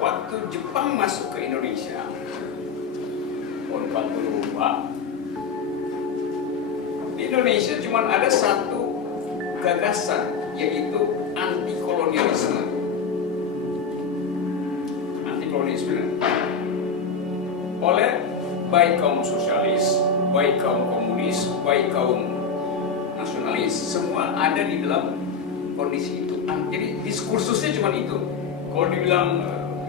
waktu Jepang masuk ke Indonesia tahun 42, di Indonesia cuma ada satu gagasan, yaitu anti kolonialisme. Anti kolonialisme oleh baik kaum sosialis, baik kaum komunis, baik kaum nasionalis, semua ada di dalam kondisi itu. Jadi diskursusnya cuma itu. Kalau dibilang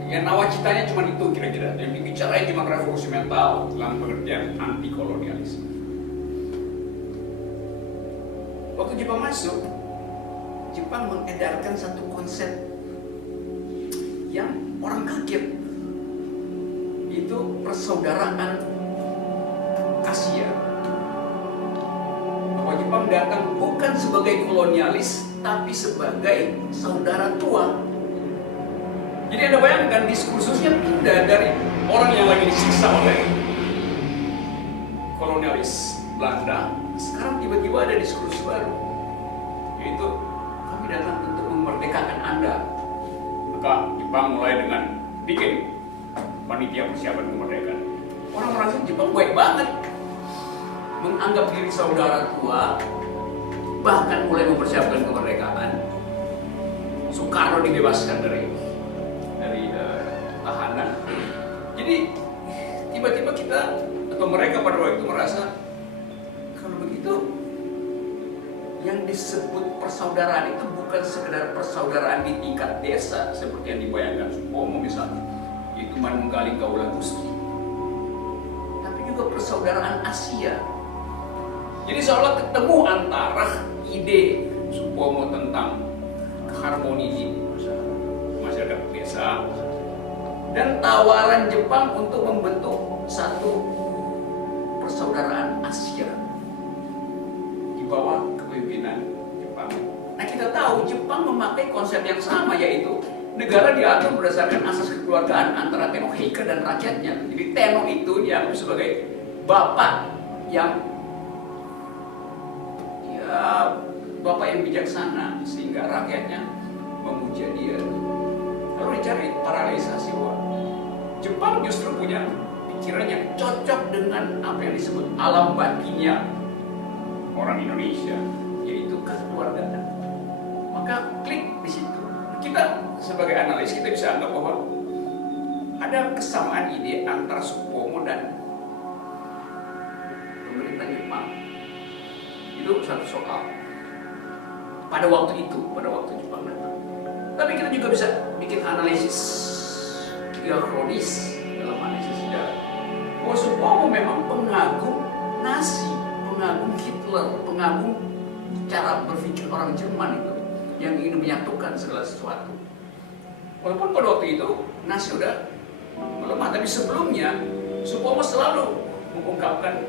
ya nawacitanya cuma itu kira-kira. Yang dibicarain cuma revolusi mental dalam pengertian anti kolonialisme. Waktu Jepang masuk, Jepang mengedarkan satu konsep yang orang kaget. Itu persaudaraan Asia. Bahwa Jepang datang bukan sebagai kolonialis, tapi sebagai saudara tua. Jadi Anda bayangkan diskursusnya pindah dari orang yang lagi disiksa oleh kolonialis Belanda. Sekarang tiba-tiba ada diskursus baru, yaitu kami datang untuk memerdekakan Anda. Maka Jepang mulai dengan bikin panitia persiapan kemerdekaan. Orang merasa Jepang baik banget, menganggap diri saudara tua, bahkan mulai mempersiapkan kemerdekaan. Soekarno dibebaskan dari tahanan. Jadi tiba-tiba kita atau mereka pada waktu itu merasa kalau begitu yang disebut persaudaraan itu bukan sekedar persaudaraan di tingkat desa seperti yang dibayangkan Supomo misalnya, itu Manunggaling Gaula Gusti, tapi juga persaudaraan Asia. Jadi seolah ketemu antara ide Supomo tentang keharmonisan masyarakat desa dan tawaran Jepang untuk membentuk satu persaudaraan Asia di bawah kepemimpinan Jepang. Nah, kita tahu Jepang memakai konsep yang sama, yaitu negara diatur berdasarkan asas kekeluargaan antara Tenno Heike dan rakyatnya. Jadi Tenno itu dianggap sebagai bapak yang bapak yang bijaksana, sehingga rakyatnya memuja dia. Lalu dicari paralelisasi bahwa Jepang justru punya pikiran yang cocok dengan apa yang disebut alam batinnya orang Indonesia, yaitu kekeluargaan. Maka klik di situ. Kita sebagai analis kita bisa anggap bahwa ada kesamaan ide antara Supomo dan pemerintah Jepang. Itu satu soal. Pada waktu Jepang datang. Tapi kita juga bisa bikin analisis diakronis dalam analisis sejarah. Bahwa Supomo memang pengagum Nazi, pengagum Hitler, pengagum cara berpikir orang Jerman itu yang ingin menyatukan segala sesuatu. Walaupun pada waktu itu Nazi sudah melemah, tapi sebelumnya Supomo selalu mengungkapkan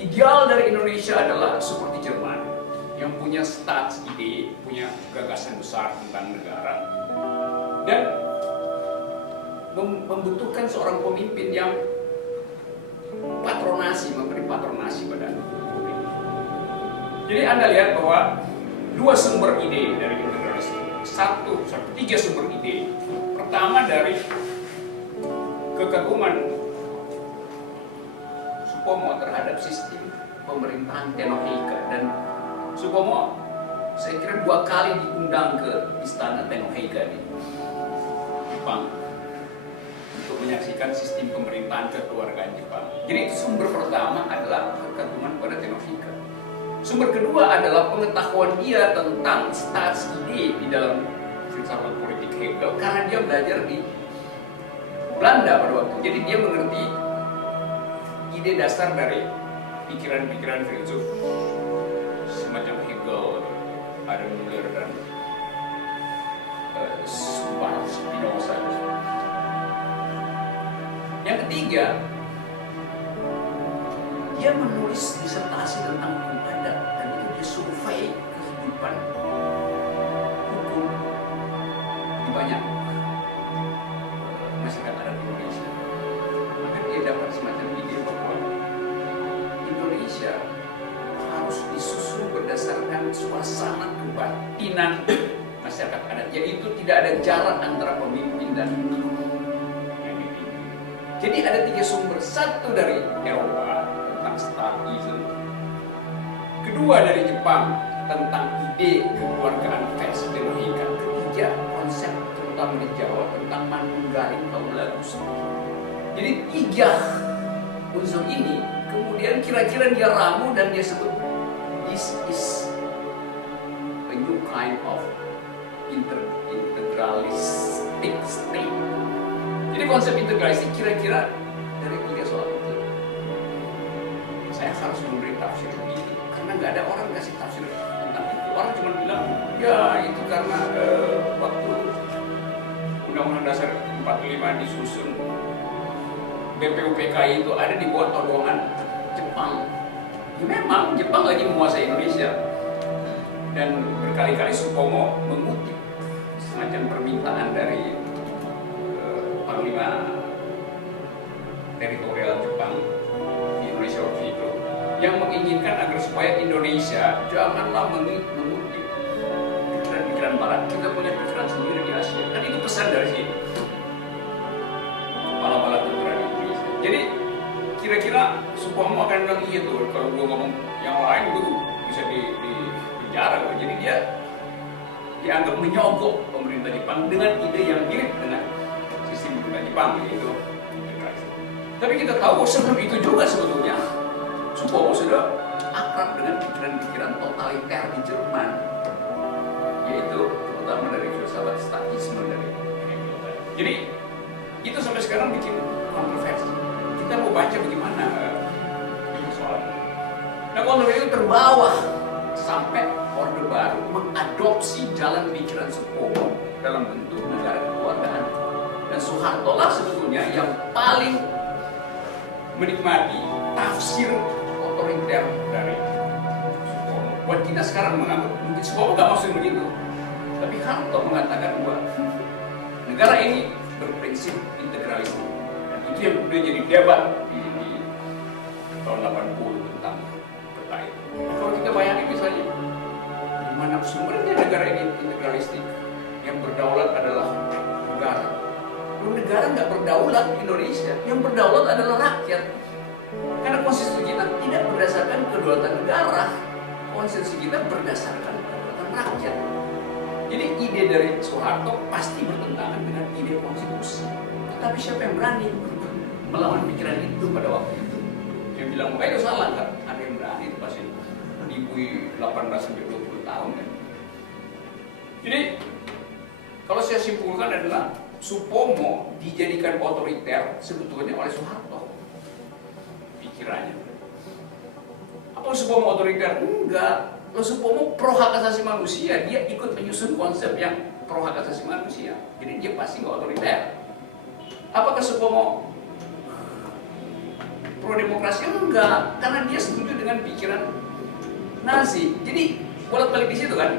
ideal dari Indonesia adalah seperti Jerman, yang punya ide, punya gagasan besar tentang negara, dan membutuhkan seorang pemimpin yang memberi patronasi pada publik. Jadi Anda lihat bahwa dua sumber ide dari integralisme, tiga sumber ide. Pertama dari kekaguman Supomo terhadap sistem pemerintahan Tenno Heike, dan Supomo saya kira 2 kali diundang ke istana Tenno Heike di Jepang untuk menyaksikan sistem pemerintahan kekeluargaan Jepang. Jadi sumber pertama adalah kekaguman pada Tenno Heike. Sumber kedua adalah pengetahuan dia tentang ide di dalam filsafat politik Hegel, karena dia belajar di Belanda pada waktu. Jadi dia mengerti ide dasar dari pikiran-pikiran filsuf semacam Hegel, Adam Müller, dan Spinoza. Yang ketiga, dia menulis disertasi tentang hukum adat, dan itu dia survei kehidupan hukum di banyak masyarakat adat Indonesia. Maka dia dapat semacam ide bahwa Indonesia harus disusun berdasarkan suasana kebatinan masyarakat adat, yaitu tidak ada jarak antara pemimpin dan Jadi ada 3 sumber. Satu dari Eropa tentang statisme, kedua dari Jepang tentang ide kekeluargaan versi logika, ketiga konsep terutama di Jawa tentang manunggaling kaulagus. Jadi 3 unsur ini kemudian kira-kira dia ramu dan dia sebut this is a new kind of integralistic state. Jadi konsep integralistik kira-kira dari 3 soal itu. Saya harus memberi tafsir begini karena nggak ada orang kasih tafsir tentang itu. Orang cuma bilang ya itu karena waktu Undang-Undang Dasar 45 disusun, BPUPKI itu ada di bawah todongan Jepang. Ya memang Jepang lagi menguasai Indonesia dan berkali-kali Supomo mengutip semacam permintaan dari Panglima teritorial Jepang di Indonesia waktu itu yang menginginkan agar supaya Indonesia janganlah mengutip pikiran-pikiran Barat, kita punya pikiran sendiri di Asia. Kan itu pesan dari sini kepala-kepala tentara di Indonesia. Jadi kira-kira Supomo akan bilang iya tuh kalau gua ngomong yang lain itu bisa di penjara. Jadi dia dianggap menyogok pemerintah Jepang dengan ide yang mirip dengan sistem pemerintah Jepang yaitu integrasi. Tapi kita tahu sebelum itu juga sebetulnya Supomo sudah akrab dengan pikiran-pikiran totaliter di Jerman, yaitu terutama dari filsafat statisme dari Hegel. Jadi itu sampai sekarang bikin kontroversi. Kita mau baca bagaimana soalnya. Nah kontroversi itu terbawa sampai Orde Baru mengadopsi jalan pikiran Supomo dalam bentuk negara kekeluargaan. Dan Soeharto lah sebetulnya yang paling menikmati tafsir otoriter dari Supomo. Buat kita sekarang menganggap mungkin Supomo nggak maksud begitu, tapi Harto mengatakan bahwa negara ini berprinsip integralisme. Dan itu yang kemudian jadi debat di tahun 80 tentang peta itu. Nah, kalau kita bayangin misalnya di mana sumbernya negara ini integralistik, yang berdaulat adalah negara. Kalau negara nggak berdaulat di Indonesia, yang berdaulat adalah rakyat. Karena konstitusi kita tidak berdasarkan kedaulatan negara, konstitusi kita berdasarkan kedaulatan rakyat. Jadi ide dari Soeharto pasti bertentangan dengan ide konstitusi. Tetapi siapa yang berani melawan pikiran itu pada waktu itu? Dia bilang, itu salah kan? Ada yang berani itu pasti di 18 sampai 20 tahun kan. Jadi kalau saya simpulkan adalah Supomo dijadikan otoriter sebetulnya oleh Soeharto. Pikirannya. Apa Supomo otoriter? Enggak. Kalau Supomo pro hak asasi manusia, dia ikut menyusun konsep yang pro hak asasi manusia. Jadi dia pasti nggak otoriter. Apakah Supomo pro demokrasi? Enggak, karena dia setuju dengan pikiran Nazi. Jadi bolak-balik di situ kan.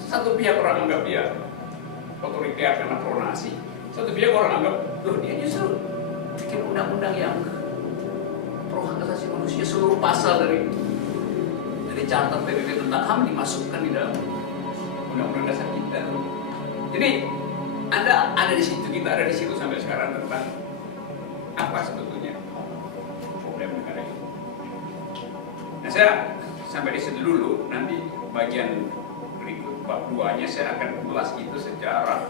Satu pihak orang anggap dia otoriter karena pro Nazi. Satu pihak orang anggap, loh dia justru bikin undang-undang yang pro hak asasi manusia, seluruh pasal dari Charter PBB tentang HAM dimasukkan di dalam undang-undang dasar kita. Jadi ada di situ, kita ada di situ sampai sekarang tentang apa sebetulnya problem negara ini. Nah saya sampai di situ dulu, nanti bagian berikut bab 2-nya saya akan ulas itu secara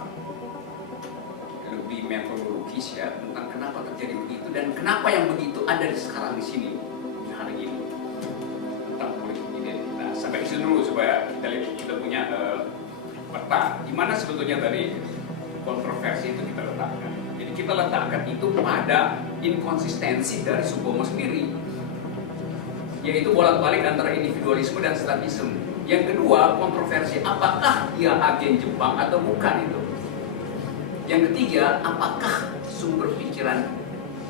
lebih metodologis ya tentang kenapa terjadi begitu dan kenapa yang begitu ada di sekarang di sini di hari ini tentang politik identitas. Nah, sampai di situ dulu supaya kita punya peta di mana sebetulnya tadi kontroversi itu kita letakkan. Jadi kita letakkan itu pada inkonsistensi dari Supomo sendiri, yaitu bolak-balik antara individualisme dan statisme. Yang kedua, kontroversi apakah dia agen Jepang atau bukan itu. Yang ketiga, apakah sumber pikiran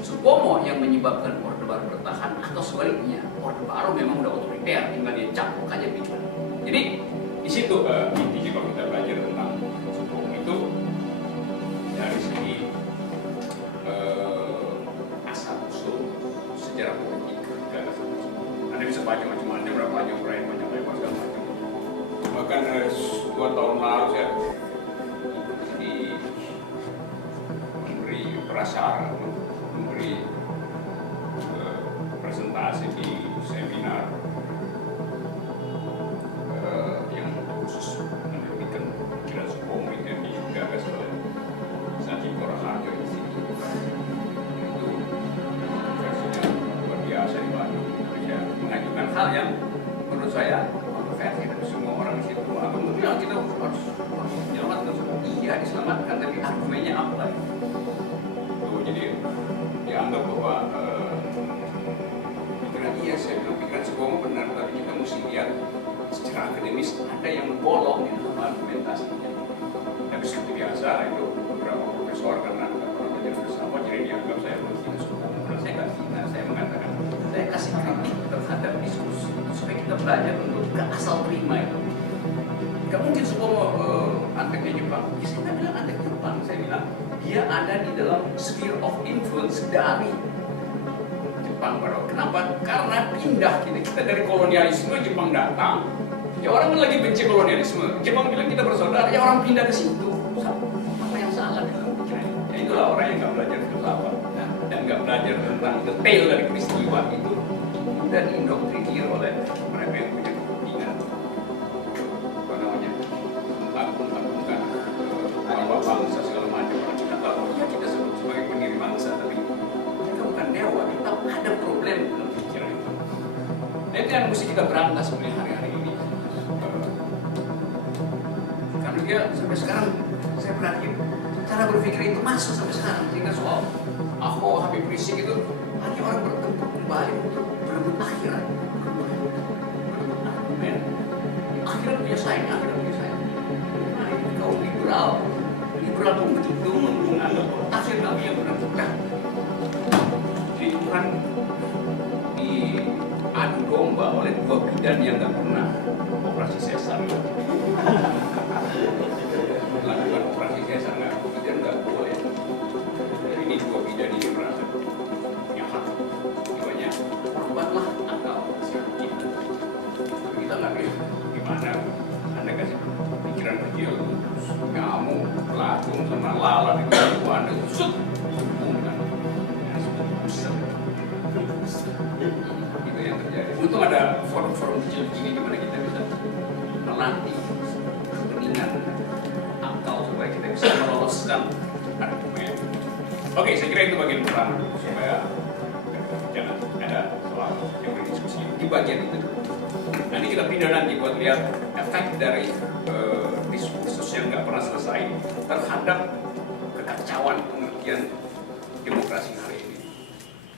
Supomo yang menyebabkan Orde Baru bertahan atau sebaliknya Orde Baru memang udah otoriter, tinggal dia campur aja pikiran. Jadi di situ intinya kalau kita belajar tentang Supomo itu dari segi asal usul sejarah politik gagasan Supomo. Anda bisa baca macam-macam, berapa panjang segala macam. Bahkan 2 tahun lalu saya memberi prasyarat memberi presentasi di seminar yang khusus menerbitkan pikiran Supomo yang digagas oleh Satya Raharjo di sini. Itu versinya luar biasa di Bandung. Dia mengajukan hal yang menurut saya kontroversi dari semua orang di situ. Apa mungkin kita harus menyelamatkan semua? Iya diselamatkan, tapi argumennya apa? Tuh, jadi dianggap bahwa pikiran iya, saya bilang pikiran Supomo benar, tapi kita mesti lihat secara akademis ada yang bolong di dalam argumentasinya. Tapi seperti biasa itu beberapa profesor karena nggak pernah belajar filsafat jadi dianggap saya menghina Supomo. Saya nggak hina, saya mengatakan saya kasih kritik terhadap diskusi supaya kita belajar untuk nggak asal terima itu. Nggak mungkin Supomo anteknya Jepang. Ya, saya nggak bilang antek Jepang, saya bilang dia ada di dalam sphere of influence dari Jepang. Kenapa? Karena pindah kita dari kolonialisme, Jepang datang. Ya orang kan lagi benci kolonialisme. Jepang bilang kita bersaudara, ya orang pindah ke situ. Apa yang salah dengan pikiran? Ya itulah orang yang nggak belajar filsafat dan nggak belajar tentang detail dari peristiwa itu dan diindoktrinir oleh mereka yang punya kepentingan apa namanya mengagung-agungkan bahwa bangsa segala macam. Kita tahu ya kita sebut sebagai pendiri bangsa, tapi kita bukan dewa. Kita ada problem dalam pikiran itu. Dan itu yang mesti kita berantas sebenarnya hari-hari ini. Karena dia sampai sekarang saya perhatiin cara berpikir itu masuk sampai sekarang. Sehingga soal Ahok, Habib Rizik itu hanya orang bertempur kembali untuk berebut akhirat, berebut argumen. Akhirat punya saya, akhirat punya saya. Nah ini kaum liberal pun begitu menganggap tafsir Nabi yang benar. Jadi Tuhan diadu domba oleh dua bidan yang nggak pernah operasi sesar. Lakukan operasi sesar nggak boleh. Jadi ini dua bidan ini merasa nyaman. Jiwanya korbanlah akal sakit. Kita nggak bisa gimana. Anda kasih pikiran kecil, kamu pelakon sama lalat itu Anda susut, bukan? Itu yang terjadi. Untung ada forum-forum kecil begini di mana kita bisa melatih kebeningan akal supaya kita bisa meloloskan argumen. Oke, saya kira itu bagian pertama supaya jangan ada soal yang berdiskusi di bagian itu. Nanti kita pindah nanti buat lihat efek dari diskursus yang nggak pernah selesai terhadap kekacauan pengertian